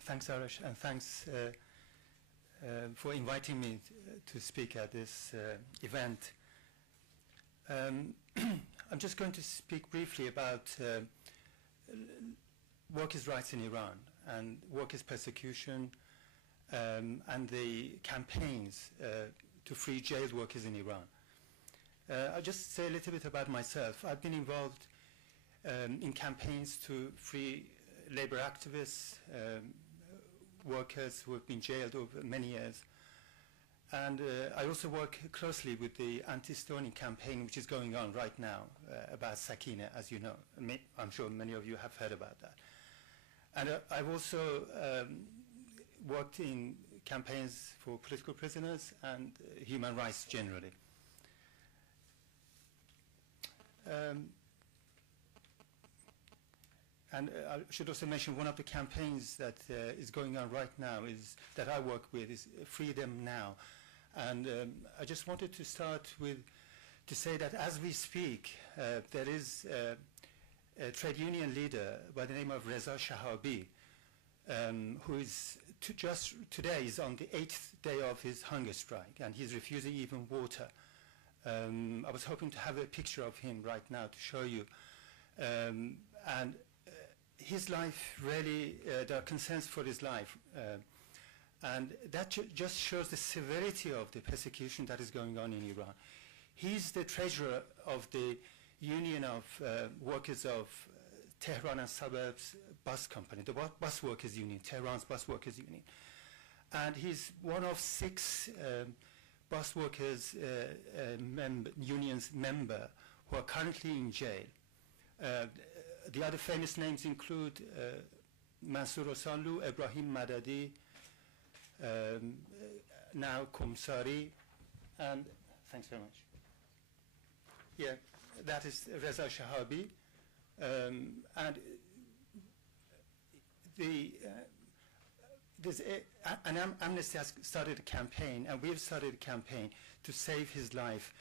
Thanks, Soroush, and thanks for inviting me to speak at this event. I'm just going to speak briefly about workers' rights in Iran and workers' persecution and the campaigns to free jailed workers in Iran. I'll just say a little bit about myself. I've been involved in campaigns to free labor activists, workers who have been jailed over many years. And I also work closely with the anti-stoning campaign which is going on right now about Sakina, as you know. I'm sure many of you have heard about that. And I've also worked in campaigns for political prisoners and human rights generally. And I should also mention one of the campaigns that is going on right now is that I work with is Freedom Now. And I just wanted to start with to say that as we speak, there is a trade union leader by the name of Reza Shahabi, who is just today is on the 8th day of his hunger strike, and he's refusing even water. I was hoping to have a picture of him right now to show you. And his life really, there are concerns for his life. And that just shows the severity of the persecution that is going on in Iran. He's the treasurer of the Union of Workers of Tehran and Suburbs Bus Company, the Bus Workers Union, Tehran's Bus Workers Union. And he's one of 6 bus workers unions member who are currently in jail. The other famous names include Mansour Osanlu, Ibrahim Madadi, now Kumsari, and thanks very much. Yeah, that is Reza Shahabi, and Amnesty has started a campaign, and we have started a campaign to save his life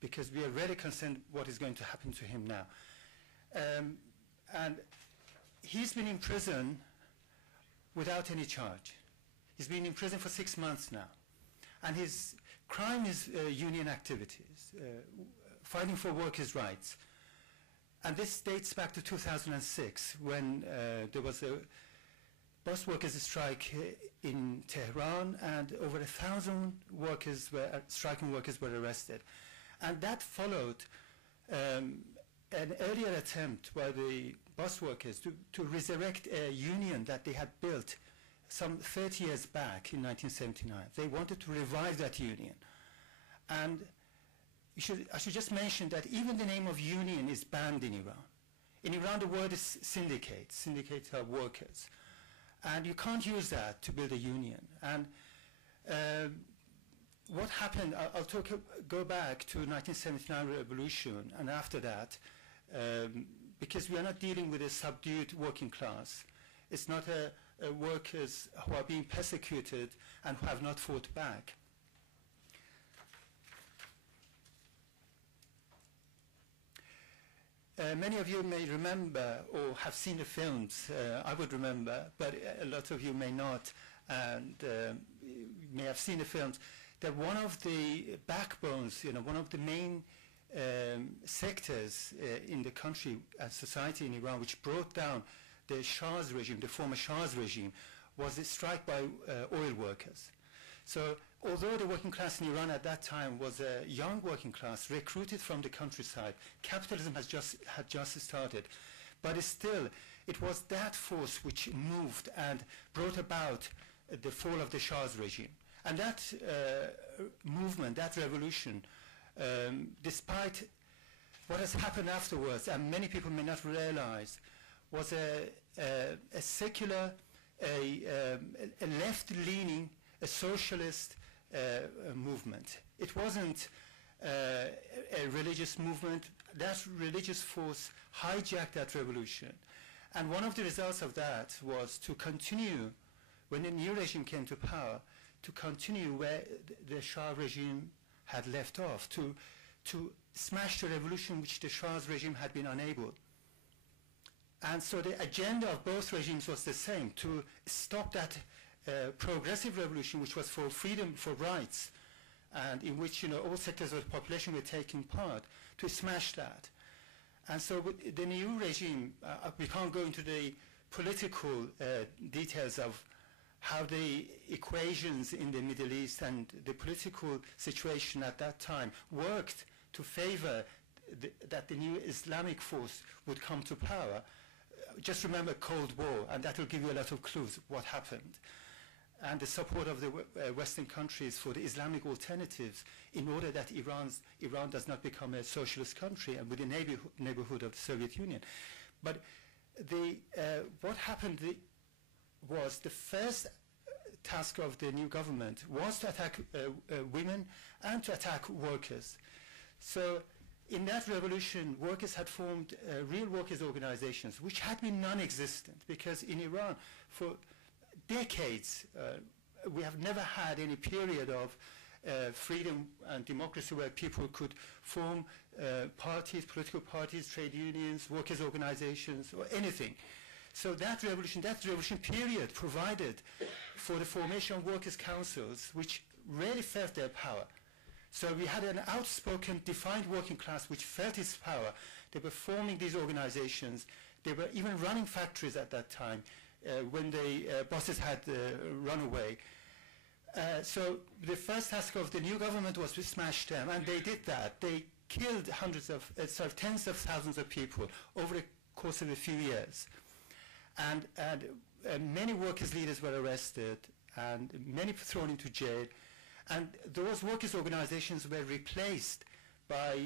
because we are really concerned what is going to happen to him now. And he's been in prison without any charge. He's been in prison for 6 months now. And his crime is union activities, fighting for workers' rights. And this dates back to 2006 when there was a bus workers' strike in Tehran, and over 1,000 striking workers were arrested. And that followed an earlier attempt by the bus workers to resurrect a union that they had built some 30 years back in 1979. They wanted to revive that union. And I should just mention that even the name of union is banned in Iran. In Iran, the word is syndicate. Syndicates are workers. And you can't use that to build a union. And what happened, I'll go back to 1979 revolution, and after that, because we are not dealing with a subdued working class. It's not workers who are being persecuted and who have not fought back. Many of you may remember or have seen the films. I would remember, but a lot of you may not, and may have seen the films. That one of the backbones, one of the main sectors in the country and society in Iran, which brought down the Shah's regime, the former Shah's regime, was the strike by oil workers. So although the working class in Iran at that time was a young working class recruited from the countryside, capitalism had just started, but it was that force which moved and brought about the fall of the Shah's regime. And that movement, that revolution, despite what has happened afterwards, and many people may not realize, was a secular, a left-leaning, a socialist movement. It wasn't a religious movement. That religious force hijacked that revolution. And one of the results of that was to continue, when the new regime came to power, to continue where the Shah regime had left off, to smash the revolution which the Shah's regime had been unable. And so the agenda of both regimes was the same, to stop that progressive revolution, which was for freedom, for rights, and in which all sectors of the population were taking part, to smash that. And so with the new regime, we can't go into the political details of how the equations in the Middle East and the political situation at that time worked to favor that the new Islamic force would come to power. Just remember Cold War, and that will give you a lot of clues what happened. And the support of the Western countries for the Islamic alternatives in order that Iran does not become a socialist country and with the neighborhood of the Soviet Union. But what happened was the first task of the new government was to attack women and to attack workers. So in that revolution, workers had formed real workers' organizations, which had been non-existent, because in Iran, for decades, we have never had any period of freedom and democracy where people could form parties, political parties, trade unions, workers' organizations, or anything. So that revolution period provided for the formation of workers' councils, which really felt their power. So we had an outspoken, defined working class which felt its power. They were forming these organizations. They were even running factories at that time when the bosses had run away. So the first task of the new government was to smash them, and they did that. They killed tens of thousands of people over the course of a few years. And many workers' leaders were arrested, and many thrown into jail. And those workers' organizations were replaced by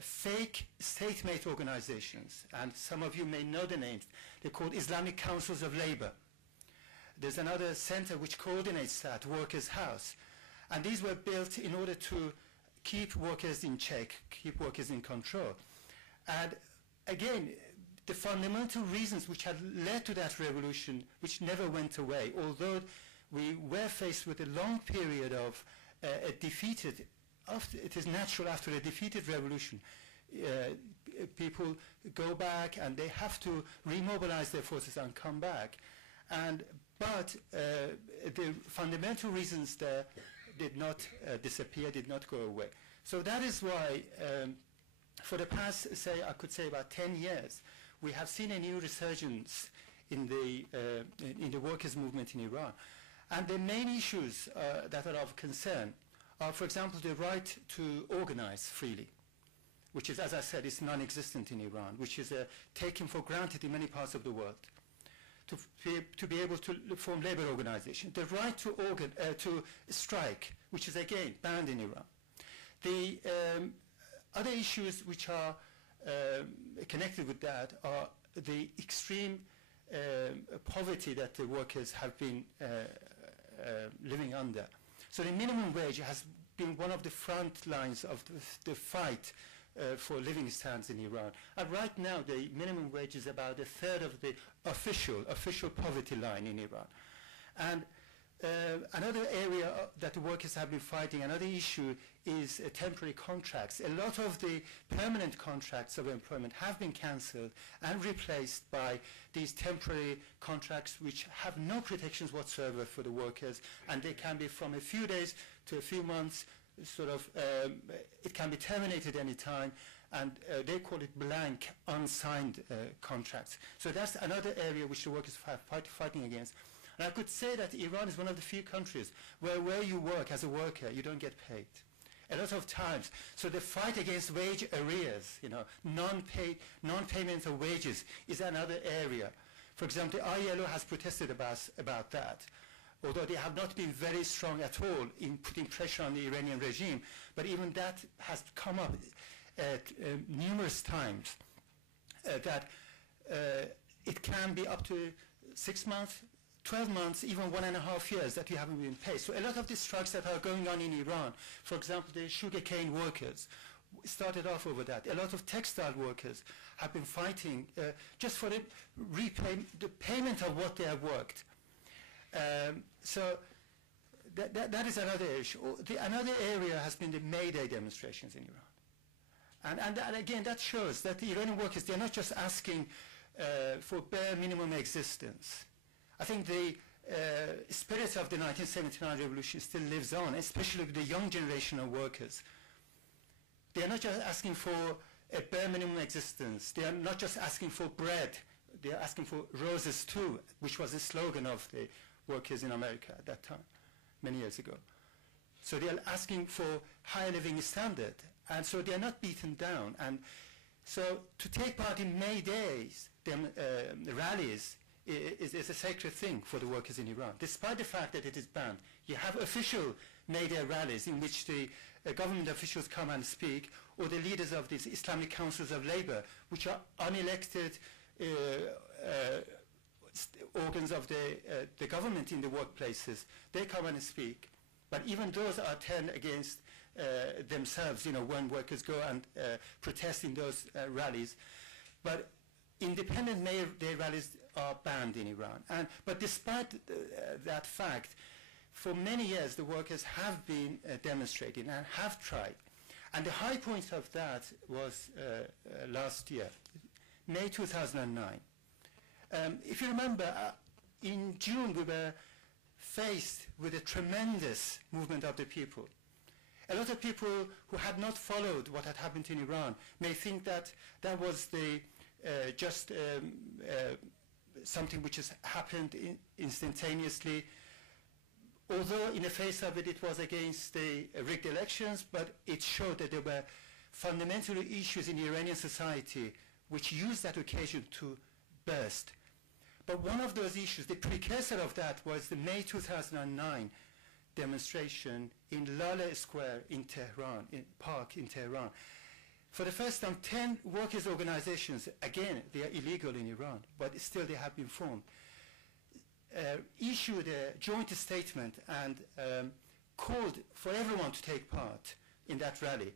fake state-made organizations. And some of you may know the names. They're called Islamic Councils of Labor. There's another center which coordinates that, Workers' House. And these were built in order to keep workers in check, keep workers in control. And again, the fundamental reasons which had led to that revolution, which never went away, although we were faced with a long period of a defeated, it is natural after a defeated revolution, people go back and they have to remobilize their forces and come back. But the fundamental reasons there did not disappear, did not go away. So that is why for the past, I could say about 10 years, we have seen a new resurgence in the workers' movement in Iran. And the main issues that are of concern are, for example, the right to organize freely, which is, as I said, is non-existent in Iran, which is taken for granted in many parts of the world, to be able to form labor organizations. The right to strike, which is, again, banned in Iran. The other issues which are connected with that are the extreme poverty that the workers have been living under. So the minimum wage has been one of the front lines of the fight for living standards in Iran. And right now, the minimum wage is about a third of the official poverty line in Iran. And another area that the workers have been fighting, another issue, is temporary contracts. A lot of the permanent contracts of employment have been cancelled and replaced by these temporary contracts which have no protections whatsoever for the workers, and they can be from a few days to a few months, it can be terminated any time, and they call it blank, unsigned contracts. So that's another area which the workers are fighting against. And I could say that Iran is one of the few countries where you work as a worker, you don't get paid. A lot of times. So the fight against wage arrears, non-payment of wages is another area. For example, the ILO has protested about that, although they have not been very strong at all in putting pressure on the Iranian regime. But even that has come up numerous times, that it can be up to 6 months, 12 months, even 1.5 years that you haven't been paid. So a lot of the strikes that are going on in Iran, for example, the sugarcane workers, started off over that. A lot of textile workers have been fighting just for the payment of what they have worked. So that is another issue. Another area has been the May Day demonstrations in Iran. And again, that shows that the Iranian workers, they're not just asking for bare minimum existence. I think the spirit of the 1979 revolution still lives on, especially with the young generation of workers. They are not just asking for a bare minimum existence. They are not just asking for bread. They are asking for roses too, which was the slogan of the workers in America at that time, many years ago. So they are asking for higher living standard, and so they are not beaten down. And so to take part in May Days, rallies, is a sacred thing for the workers in Iran, despite the fact that it is banned. You have official May Day rallies in which the government officials come and speak, or the leaders of these Islamic councils of labor, which are unelected organs of the government in the workplaces. They come and speak, but even those are turned against themselves, when workers go and protest in those rallies. But independent May Day rallies are banned in Iran. But despite that fact, for many years the workers have been demonstrating and have tried. And the high point of that was last year, May 2009. If you remember, in June we were faced with a tremendous movement of the people. A lot of people who had not followed what had happened in Iran may think that that was just something which has happened instantaneously, although in the face of it, it was against the rigged elections, but it showed that there were fundamental issues in Iranian society which used that occasion to burst. But one of those issues, the precursor of that, was the May 2009 demonstration in Lale Square in Tehran, Park in Tehran. For the first time, 10 workers' organizations, again, they are illegal in Iran, but still they have been formed, issued a joint statement and called for everyone to take part in that rally.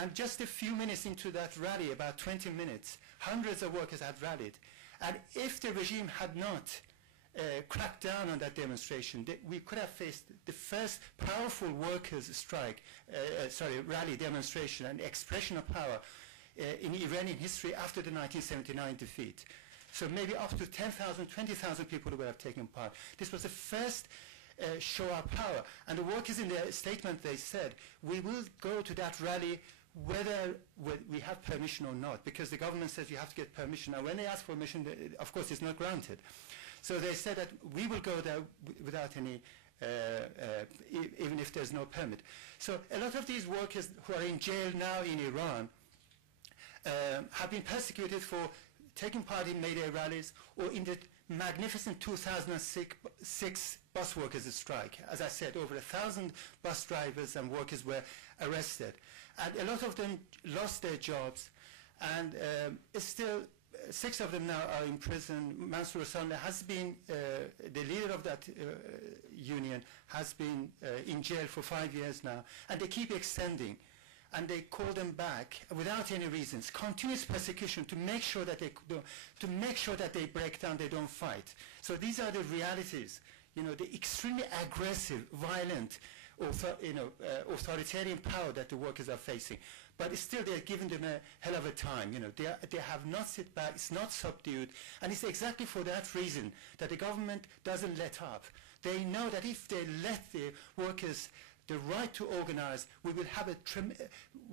And just a few minutes into that rally, about 20 minutes, hundreds of workers had rallied. And if the regime had not cracked down on that demonstration, we could have faced the first powerful workers' rally demonstration and expression of power in Iranian history after the 1979 defeat. So maybe up to 10,000, 20,000 people would have taken part. This was the first show of power. And the workers in their statement, they said, we will go to that rally whether we have permission or not, because the government says you have to get permission. Now, when they ask for permission, of course, it's not granted. So they said that we will go there without any, even if there's no permit. So a lot of these workers who are in jail now in Iran have been persecuted for taking part in May Day rallies or in the magnificent 2006 bus workers' strike. As I said, over 1,000 bus drivers and workers were arrested. And a lot of them lost their jobs, and still 6 of them now are in prison. Mansour Saleh has been, the leader of that union, has been in jail for 5 years now, and they keep extending. And they call them back without any reasons. Continuous persecution to make sure that they break down, they don't fight. So these are the realities. The extremely aggressive, violent, authoritarian power that the workers are facing. But still, they're giving them a hell of a time. They have not sit back. It's not subdued, and it's exactly for that reason that the government doesn't let up. They know that if they let the workers the right to organize, we will have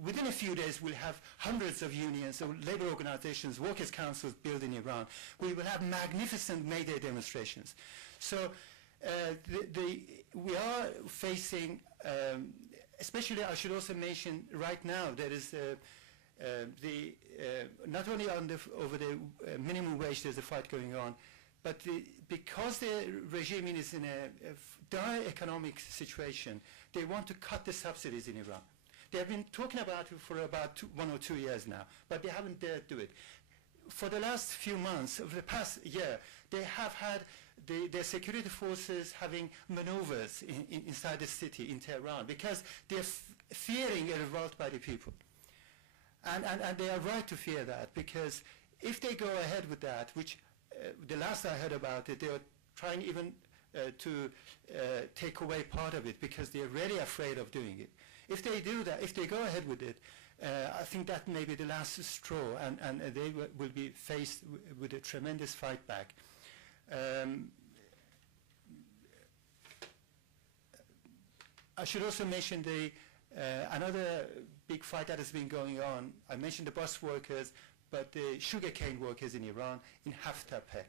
within a few days we'll have hundreds of unions, so labor organizations, workers' councils built in Iran. We will have magnificent May Day demonstrations. So we are facing, especially I should also mention right now, there is not only over the minimum wage there's a fight going on, but because the regime is in a dire economic situation, they want to cut the subsidies in Iran. They have been talking about it for about 1 or 2 years now, but they haven't dared to do it. For the last few months, over the past year, they have had their security forces having maneuvers inside the city in Tehran because they're fearing a revolt by the people. And they are right to fear that, because if they go ahead with that, which the last I heard about it, they are trying even to take away part of it because they're really afraid of doing it. If they do that, if they go ahead with it, I think that may be the last straw, and they will be faced with a tremendous fight back. I should also mention another big fight that has been going on. I mentioned the bus workers, but the sugarcane workers in Iran, in Haftape.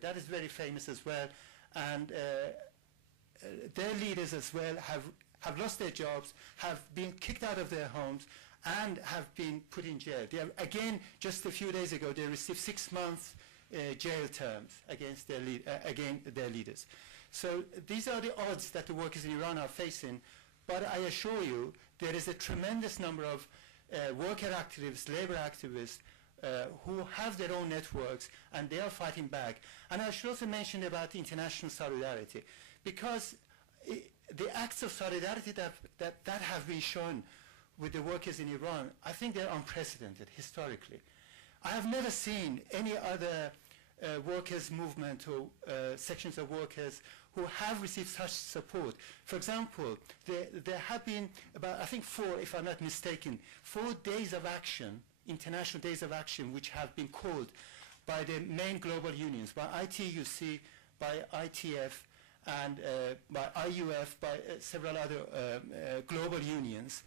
That is very famous as well, and their leaders as well have lost their jobs, have been kicked out of their homes, and have been put in jail. Again, just a few days ago, they received 6 months jail terms against their leaders. So these are the odds that the workers in Iran are facing, but I assure you there is a tremendous number of worker activists, labor activists, who have their own networks, and they are fighting back. And I should also mention about international solidarity, because the acts of solidarity that have been shown with the workers in Iran, I think they're unprecedented historically. I have never seen any other workers' movement or sections of workers who have received such support. For example, there have been about, I think 4, if I'm not mistaken, 4 days of action, international days of action, which have been called by the main global unions, by ITUC, by ITF, and by IUF, by several other global unions,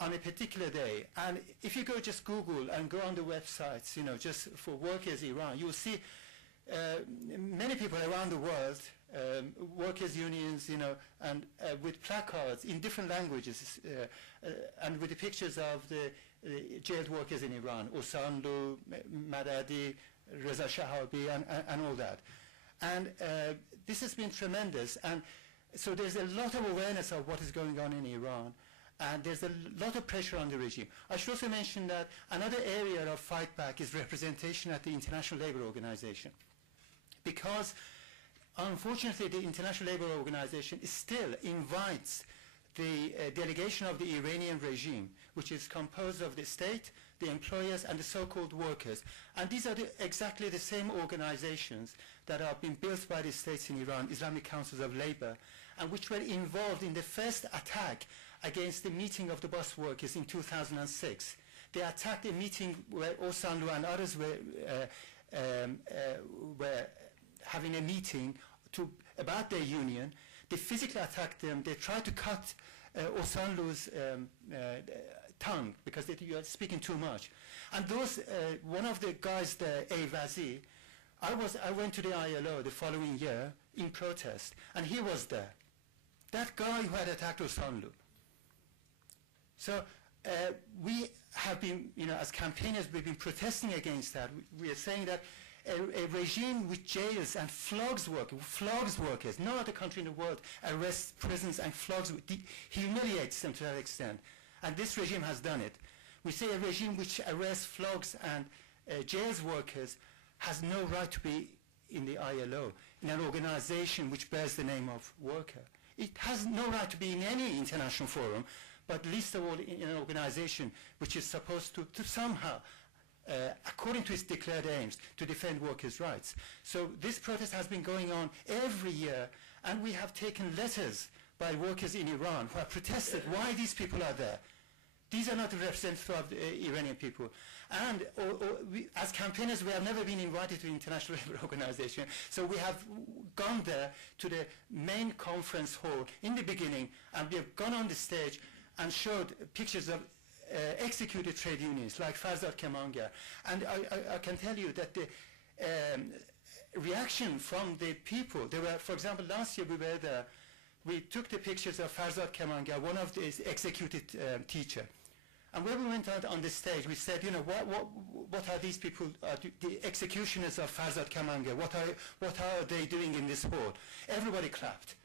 on a particular day. And if you just Google and go on the websites, just for workers Iran, you'll see many people around the world, workers' unions, and with placards in different languages, and with the pictures of the jailed workers in Iran, Osanlu, Madadi, Reza Shahabi, and all that. And this has been tremendous. And so there's a lot of awareness of what is going on in Iran, and there's a lot of pressure on the regime. I should also mention that another area of fight back is representation at the International Labour Organization, because unfortunately the International Labour Organization still invites the delegation of the Iranian regime, which is composed of the state, the employers, and the so-called workers. And these are exactly the same organizations that have been built by the states in Iran, Islamic Councils of Labor, and which were involved in the first attack against the meeting of the bus workers in 2006. They attacked a meeting where Osanlu and others were having a meeting about their union. They physically attacked them. They tried to cut Osanlu's tongue because you are speaking too much. And one of the guys there, Ayvazi, I went to the ILO the following year in protest, and he was there. That guy who had attacked Osanlu. So we have been, as campaigners, we've been protesting against that. We are saying that a regime which jails and flogs workers, no other country in the world arrests, prisons, and humiliates them to that extent. And this regime has done it. We say a regime which arrests, flogs, and jails workers has no right to be in the ILO, in an organization which bears the name of worker. It has no right to be in any international forum, but least of all in an organization which is supposed to somehow, according to its declared aims, to defend workers' rights. So this protest has been going on every year, and we have taken letters by workers in Iran who have protested why these people are there. These are not the representatives of the Iranian people. And as campaigners, we have never been invited to the International Labour Organization, so we have gone there to the main conference hall in the beginning, and we have gone on the stage and showed pictures of executed trade unions like Farzad Kemangar. And I can tell you that the reaction from the people, for example, last year we were there, we took the pictures of Farzad Kemangar, one of the executed teacher. And when we went out on the stage, we said, what are these people, the executioners of Farzad Kemangar, what are they doing in this hall? Everybody clapped.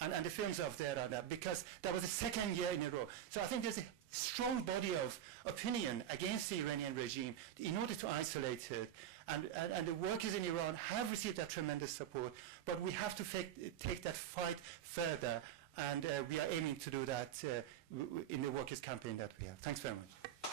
And the films of there are there, because that was the second year in a row. So I think there's a strong body of opinion against the Iranian regime in order to isolate it. And the workers in Iran have received that tremendous support, but we have to take that fight further, and we are aiming to do that in the workers' campaign that we have. Thanks very much.